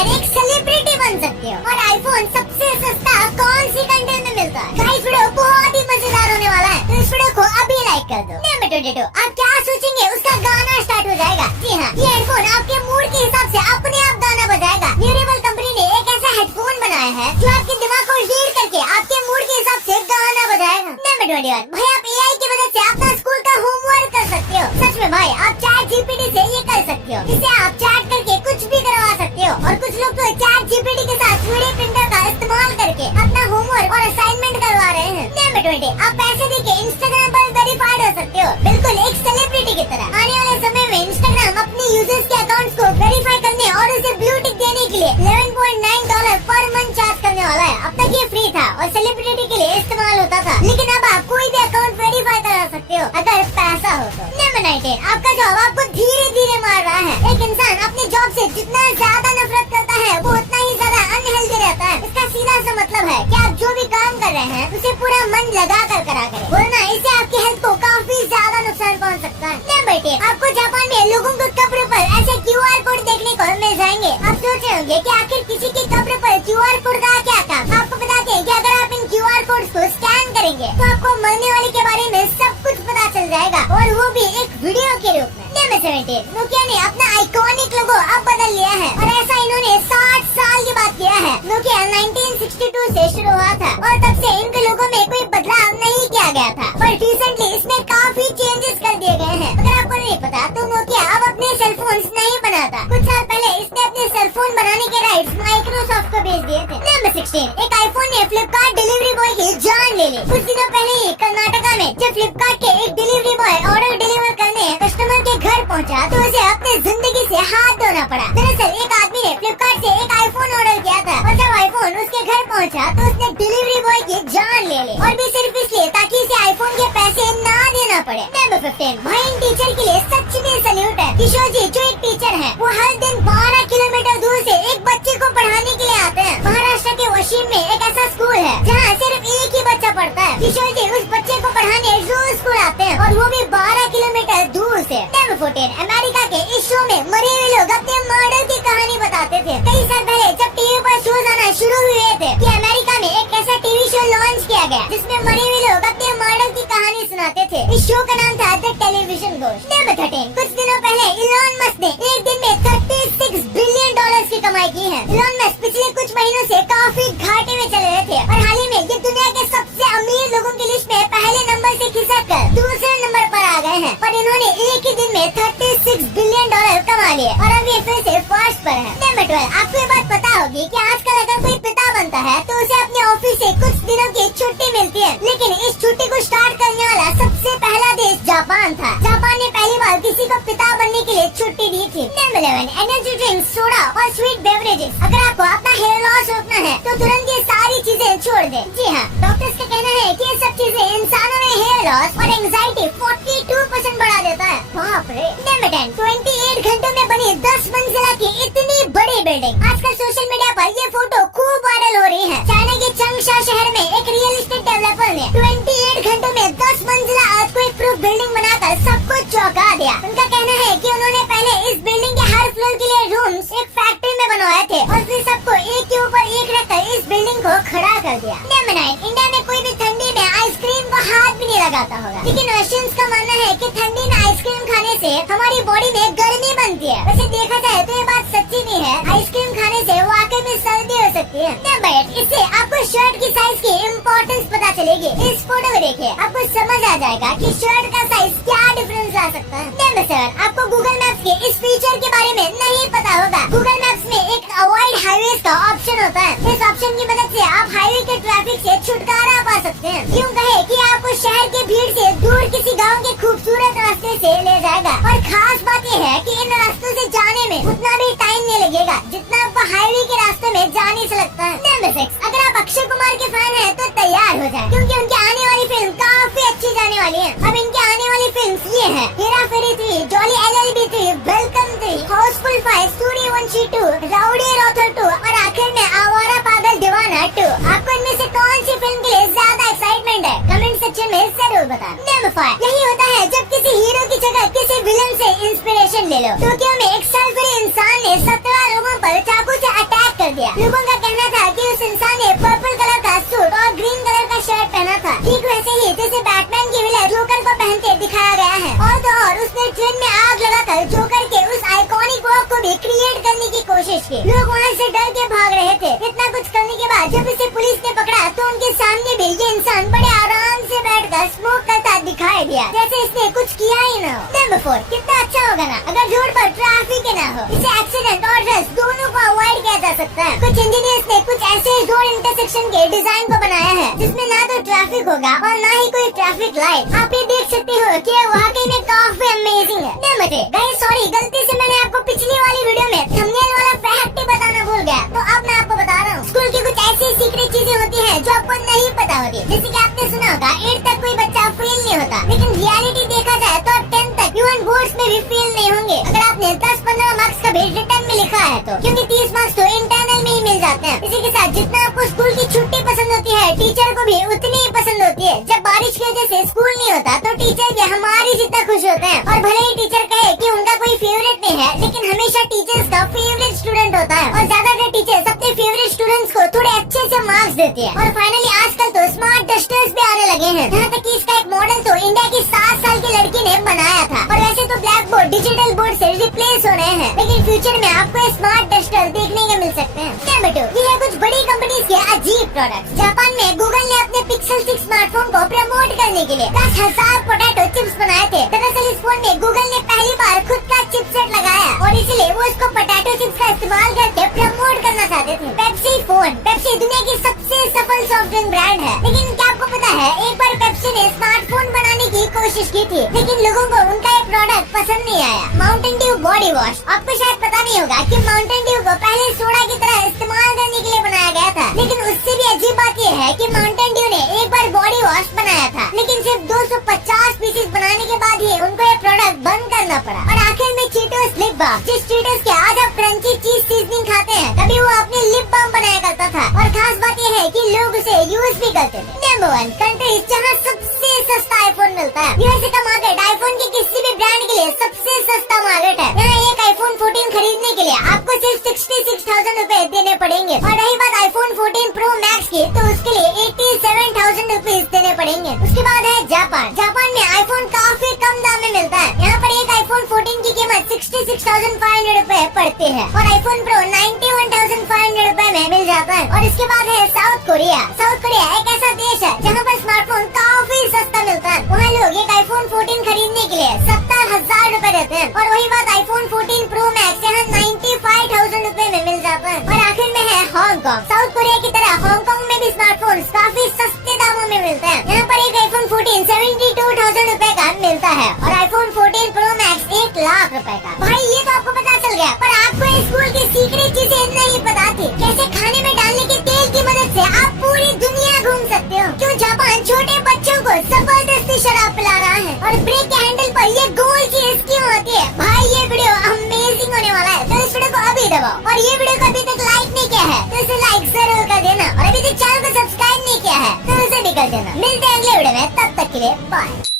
बनकर एक सेलिब्रिटी बन सकते हो। और आईफोन सबसे सस्ता कौन सी कंट्री में मिलता है? गाइस वीडियो बहुत ही मजेदार होने वाला है, तो इस वीडियो को अभी लाइक कर दो। नंबर 22, आप क्या सोचेंगे उसका गाना स्टार्ट हो जाएगा। जी हाँ, ये हेडफोन आपके मूड के हिसाब से अपने आप गाना बजाएगा। न्यूरेबल कंपनी ने एक ऐसा हेडफोन बनाया है जो आपके दिमाग को रीड करके आपके मूड के हिसाब से गाना बजाएगा। नंबर 21, भाई आप एआई की मदद से अपना स्कूल का होमवर्क कर सकते हो। सच में भाई, आप चैट जीपीटी से ये कर सकते हो। इससे आप चैट करके कुछ भी करवा सकते हो। और कुछ लोग तो चैट जीपीटी के साथ 3D प्रिंटर का इस्तेमाल करके अपना होमवर्क और असाइनमेंट करवा रहे हैं। नंबर 20, आप पैसे देके इंस्टाग्राम पर वेरीफाइड हो सकते हो, बिल्कुल एक सेलिब्रिटी की तरह। आने वाले समय में इंस्टाग्राम अपने यूजर्स के अकाउंट्स को वेरीफाई करने और उसे ब्लू टिक देने के लिए $11.9 पर मंथ चार्ज करने वाला है। अब तक ये फ्री था और सेलिब्रिटी के लिए इस्तेमाल होता था, लेकिन अब आप कोई भी अकाउंट वेरीफाई करा सकते हो अगर पैसा हो तो। नंबर 19, आपका जॉब आपको धीरे धीरे मार रहा है। एक इंसान अपने जॉब से जितना ज्यादा नफरत करता है वो उतना ही ज्यादा अनहेल्दी रहता है। इसका सीधा सा मतलब है कि आप जो भी काम कर रहे हैं उसे पूरा मन लगा कर करा करें, वरना इससे आपकी हेल्थ को काफी ज्यादा नुकसान पहुंच सकता है। नंबर 10, आपको जापान में लोगों को कब्र पर ऐसे QR कोड देखने को मिल जाएंगे। आप सोच रहे होंगे कि आखिर किसी की कब्र पर QR कोड का क्या काम। आपको बताते हैं कि अगर आप इन QR कोड्स को स्कैन करेंगे तो आपको मरने वाले के बारे में सब कुछ पता चल जाएगा, और वो भी एक वीडियो के रूप में। नंबर 17, नोकिया ने अपना आइकॉनिक लोगो अब बदल लिया है, और ऐसा इन्होंने 60 साल के बाद किया है। नोकिया 1962 से शुरू हुआ था और तब से इनके लोगो में कोई बदलाव नहीं किया गया था, पर रिसेंटली इसमें काफी चेंजेस कर दिए गए हैं। अगर आपको नहीं पता तो नोकिया अब अपने सेलफोन नहीं बनाता। कुछ साल पहले इसने अपने सेलफोन बनाने के राइट्स माइक्रोसॉफ्ट को बेच दिए थे। नंबर 16, एक आईफोन ने फ्लिपकार्ट डिलीवरी बॉय की जान ले ली। कुछ दिनों पहले ही कर्नाटका में जब फ्लिपकार्ट के एक डिलीवरी बॉय ऑर्डर डिलीवर करने कस्टमर के घर पहुंचा तो उसे अपने जिंदगी से हाथ धोना पड़ा। दरअसल एक आदमी ने फ्लिपकार्ट से एक आईफोन ऑर्डर किया था, और जब आईफोन उसके घर पहुंचा तो उसने डिलीवरी बॉय की जान ले ली, और भी सिर्फ इसलिए ताकि इसे आईफोन के पैसे ना देना पड़े। नंबर 15, भाई इन टीचर के लिए सच में सैल्यूट है। किशोर जी जो एक टीचर है, वो हर दिन 12 किलोमीटर दूर से एक बच्चे को पढ़ाने के लिए आते हैं। महाराष्ट्र के वशीम में एक ऐसा स्कूल है जहाँ सिर्फ एक ही बच्चा पढ़ता है। किशोर जी उस बच्चे को पढ़ाने रोज स्कूल आते हैं, और वो भी 12 किलोमीटर दूर से। नंबर 14, अमेरिका के इस शो में मरे हुए लोग अपने मर्डर की कहानी बताते थे। कई साल पहले जब टीवी पर शोज आना शुरू हुए थे कि अमेरिका में एक ऐसा टीवी शो लॉन्च किया गया जिसमें मरे हुए लोग अपने मर्डर की कहानी सुनाते थे। इस शो का नाम था द टेलीविजन घोस्ट। नंबर 13, कुछ दिनों पहले इलॉन मस्क ने एक दिन में $36 बिलियन की कमाई की है। इलॉन मस्क पिछले कुछ महीनों से काफी घाटे में चल रहे थे, और हाल ही में ये दुनिया के सबसे अमीर लोगों की लिस्ट में पहले नंबर से खिसक कर दूसरे नंबर पर आ गए हैं। पर इन्होंने एक ही दिन में $36 बिलियन कमा लिए, और अब ये फिर से फर्स्ट पर है। नंबर 12, आपको ये बात पता होगी कि आजकल अगर कोई पिता बनता है तो उसे अपने ऑफिस से कुछ दिनों की छुट्टी मिलती है, लेकिन इस छुट्टी को स्टार्ट करने वाला सबसे पहला देश जापान था। जापान ने पहली बार किसी को पिता बनने के लिए छुट्टी दी थी। नंबर 11, एनर्जी ड्रिंक, सोडा और स्वीट बेवरेजेस। अगर आपको अपना हेयर लॉस रोकना है तो तुरंत ये सारी चीजें छोड़ दे। जी हाँ, डॉक्टर्स का कहना है कि ये सब चीजें इंसानों में हेयर लॉस और एंजाइटी 42% बढ़ा देता है। बाप रे। नंबर 10, 28 घंटों में बनी 10 मंजिला की इतनी बड़ी बिल्डिंग। आजकल सोशल मीडिया पर ये फोटो खूब वायरल हो रही है। चाइना के चंगशा शहर में एक रियल एस्टेट डेवलपर ने 28 घंटों में 10 मंजिला अर्थक्वेक प्रूफ बिल्डिंग बनाकर सबको चौंका दिया। उनका कहना है कि उन्होंने पहले इस बिल्डिंग के हर फ्लोर के लिए रूम्स एक फैक्ट्री में बनवाए थे, और फिर सबको एक के ऊपर एक रखकर इस बिल्डिंग को खड़ा कर दिया। नंबर 9, इंडिया में कोई भी ठंडी में आइसक्रीम को हाथ भी नहीं लगाता होगा, लेकिन रशियंस का मानना है कि ठंडी में आइसक्रीम खाने से हमारी बॉडी में गर्मी बनती है। वैसे देखा जाए तो ये बात सच्ची नहीं है। आइसक्रीम खाने से वाकई में सर्दी हो सकती है। नंबर 8, इससे आपको शर्ट की साइज की इम्पोर्टेंस पता चलेगी। इस फोटो में देखिए, आपको समझ आ जाएगा कि शर्ट का साइज क्या डिफरेंस ला सकता है। नंबर 7, आपको गूगल मैप्स के इस फीचर के बारे में नहीं पता होगा। गूगल मैप्स में एक अवॉइड हाईवेज का ऑप्शन होता है। इस ऑप्शन की मदद से आप हाईवे के ट्रैफिक से छुटकारा पा सकते हैं। यूँ कहे कि आपको शहर के भीड़ से दूर किसी गाँव के खूबसूरत रास्ते से ले जाएगा, और खास बात ये है कि इन रास्तों से जाने में उतना भी टाइम नहीं लगेगा जितना आपको हाईवे के रास्ते में जाने से लगता है। नंबर 6, अगर आप अक्षय कुमार के फैन हैं तो तैयार हो जाएं, क्योंकि उनकी आने वाली फिल्म काफी अच्छी जाने वाली है। अब इनकी आने वाली फिल्म ये है: Hera Pheri 3, Jolly LLB 3, Welcome 3, Housefull 5, Sooryavanshi 2, Rowdy Rathore 2, और आखिर में आवारा पागल दीवाना 2। आपको इनमें से कौन सी फिल्म के लिए ज्यादा एक्साइटमेंट है? कमेंट सेक्शन में जरूर बताएं। नंबर 5, यही होता है जब किसी हीरो की जगह किसी विलन से इंस्पिरेशन ले लो। टोक्यो में एक सेल्फ इंसान ने 17 लोगों पर चाकू से अटैक शर्ट पहना था, ठीक वैसे ही जैसे बैटमैन की विलेन जोकर को पहनते दिखाया गया है। और तो और उसने ट्रेन में आग लगाकर जोकर के उस आइकॉनिक वॉक को भी क्रिएट करने की कोशिश की। लोग वहाँ से डर के भाग रहे थे। इतना कुछ करने के बाद जब इसे पुलिस ने पकड़ा तो उनके सामने भी ये इंसान बड़े आराम से बैठकर स्मोक करता दिखाई दिया, जैसे इसने कुछ किया ही न हो। नंबर 4, कितना अच्छा होगा ना अगर रोड पर ट्रैफिक न हो। इसे एक्सीडेंट और रेस दोनों को अवॉइड किया जा सकता है। कुछ इंजीनियर्स ने कुछ ऐसे रोड इंटरसेक्शन के डिजाइन को बनाया है जिसमें ना तो ट्रैफिक होगा और ना ही कोई ट्रैफिक लाइट। आप ये देख सकते हो कि वाकई में काफी अमेजिंग है। नंबर 8, गाइस सॉरी गलती से मैंने आपको पिछली वाली वीडियो में थंबनेल वाला फैक्ट ही बताना भूल गया, तो अब मैं आपको बता रहा हूँ। स्कूल की कुछ ऐसी सीक्रेट चीजें होती हैं जो आपको नहीं पता होती। जैसे कि आपने सुना होगा 8 तक कोई बच्चा फेल नहीं होता, लेकिन रियलिटी देखा जाए तो 10 तक इवन बोर्ड्स में भी फेल नहीं होंगे अगर आपने 10-15 मार्क्स का भी रिटर्न में लिखा है तो, क्योंकि 30 मार्क्स तो इंटरनल में ही मिल जाते हैं। इसी के साथ जितना आपको स्कूल की छुट्टी पसंद होती है, टीचर को भी उतनी ही पसंद होती है। जब बारिश की वजह से स्कूल नहीं होता तो टीचर भी हमारी जितना खुश होते हैं। और भले ही टीचर कहे कि उनका कोई फेवरेट नहीं है, लेकिन हमेशा टीचर्स का फेवरेट स्टूडेंट होता है। और ज्यादातर टीचर्स अपने फेवरेट स्टूडेंट्स को थोड़े अच्छे से मार्क्स देती है। और फाइनली आजकल तो स्मार्ट डस्टर्स भी आने लगे हैं। यहाँ तक कि इसका एक मॉडल तो इंडिया की 7 साल की लड़की ने बनाया था। और वैसे तो ब्लैक बोर्ड डिजिटल बोर्ड से रिप्लेस हो रहे हैं, लेकिन फ्यूचर में आपको स्मार्ट डस्टर देखने को मिल सकते हैं। नंबर 2, ये है कुछ बड़ी कंपनीज के अजीब प्रोडक्ट। जापान में गूगल ने अपने पिक्सल 6 स्मार्टफोन को प्रमोट करने के लिए 10,000 पोटैटो चिप्स बनाए थे। दरअसल इस फोन में गूगल ने पहली बार खुद का चिपसेट लगाया और इसलिए वो इसको पोटैटो चिप्स का इस्तेमाल करके प्रमोट करना चाहते थे। पेप्सी फोन, पेप्सी दुनिया की सबसे सफल सॉफ्ट ड्रिंक ब्रांड है, लेकिन क्या आपको पता है एक बार पेप्सी ने स्मार्टफोन बनाने की कोशिश की थी, लेकिन लोगों को उनका ये प्रोडक्ट पसंद नहीं आया। माउंटेन ड्यू बॉडी वॉश, आपको शायद पता नहीं होगा कि माउंटेन ड्यू को पहले सोडा की तरह इस्तेमाल करने के लिए बनाया गया था, लेकिन उससे भी अजीब बात ये है कि माउंटेन ड्यू ने एक बार बॉडी वॉश बनाया था, लेकिन सिर्फ 250 पीसेस बनाने के बाद ही उनको ये प्रोडक्ट बंद करना पड़ा। और आखिर में चीटोस लिप बाम, जिस चीटोस के आज आप क्रंची चीज सीजनिंग खाते हैं, तभी वो अपने लिप बाम बनाया करता था। और खास बात ये है कि लोग उसे यूज भी करते थे। नंबर 1, कंट्री जहाँ सबसे सस्ता आईफोन मिलता है। यूएसए का मार्केट आईफोन के किसी भी ब्रांड के लिए सबसे सस्ता मार्केट है। यहाँ एक आईफोन 14 खरीदने के लिए आपको सिर्फ 66,000 रूपए देने पड़ेंगे। और रही बात आईफोन 14 प्रो मैक्स की, तो उसके लिए 87,000 रूपीज देने पड़ेंगे। उसके बाद है जापान। जापान में आईफोन काफी कम दाम में मिलता है। यहाँ पर एक आईफोन 14 की कीमत 66,500 रूपए पड़ती है और आईफोन प्रो 91,500 रूपए में मिल जाता है। और इसके बाद है साउथ कोरिया। साउथ कोरिया एक ऐसा देश है जहाँ पर स्मार्टफोन काफी सस्ता मिलता है। वहाँ लोग एक आईफोन 14 खरीदने के लिए 70,000 रूपए देते हैं। और वही बात आईफोन 14 प्रो मैक्स यहाँ 95,000 रूपए में मिल जाता है। और आखिर में है हांगकांग। साउथ कोरिया की तरह हांगकांग में भी स्मार्टफोन काफी सस्ते दामों में मिलते हैं। यहाँ पर एक आईफोन 14 72,000 रूपए का मिलता है और आईफोन 14 प्रो मैक्स 1 लाख रूपए का। भाई ये तो आपको पता चल गया, पर आपको स्कूल की सीक्रेट चीजें नहीं पता थी। कैसे खाने में डालने के तेल की मदद से आप पूरी दुनिया घूम सकते हो। क्यों जापान छोटे बच्चों को जबरदस्ती शराब पिला रहा है और ब्रेक के हैंडल पर ये गोल चीज क्यों होती है। भाई ये वीडियो अमेजिंग होने वाला है, तो इस वीडियो को अभी दबाओ। और ये वीडियो को अभी तक लाइक नहीं किया है तो इसे लाइक जरूर कर देना, और अभी तक चैनल को सब्सक्राइब नहीं किया है तो इसे भी कर देना। मिलते हैं अगले वीडियो में, तब तक के लिए बाय।